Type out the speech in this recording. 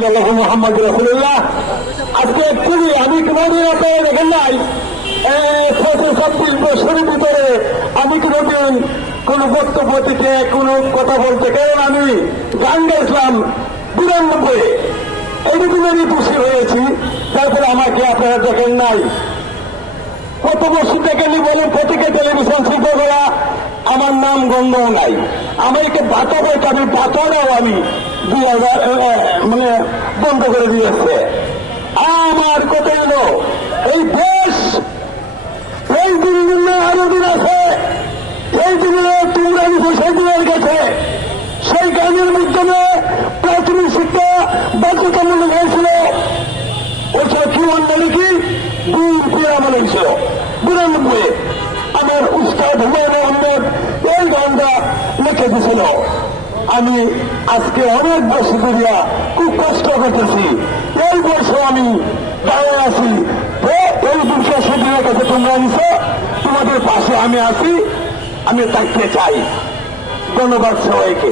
মোহাম্মদ রাসূলুল্লাহ। আজকে খুবই আমি কোনোদিন আপনারা দেখেন নাই 26 বছরের ভিতরে আমি কোনোদিন কোন বক্তব্য থেকে কোন কথা বলতে, কারণ আমি গান গাইছিলাম 92 এইরকম আমি খুশি হয়েছি। তারপরে আমাকে আপনারা দেখেন নাই কত বছর দেখেনি বলেন, প্রতিকে টেলিভিশন শিল্পে করা আমার নাম গন্ধও নাই। আমাকে বাতা বলতে আমি বাতাটাও আমি 2000 মানে বন্ধ করে দিয়েছে। আমার কথা হলো এই দেশ এই দিন আরো দিন আছে, এই দিনে তোমরা সেই দিনের গেছে সেই গানের মাধ্যমে প্রাথমিক শিক্ষা বাধ্যতামূলক হয়েছিল। ওইসব কি আন্দোলন কি 2 আমল হয়েছিল 92। আমার উস্তাদ হুমায়ুন আহমেদ এই গানটা লিখে দিয়েছিল। আমি আজকে অনেক বছর ধরিয়া খুব কষ্ট করতেছি, এই বয়সে আমি দাঁড়িয়ে আছি। এই 200 কাছে তোমরা নিছো, তোমাদের পাশে আমি আছি, আমি থাকতে চাই। ধন্যবাদ সবাইকে।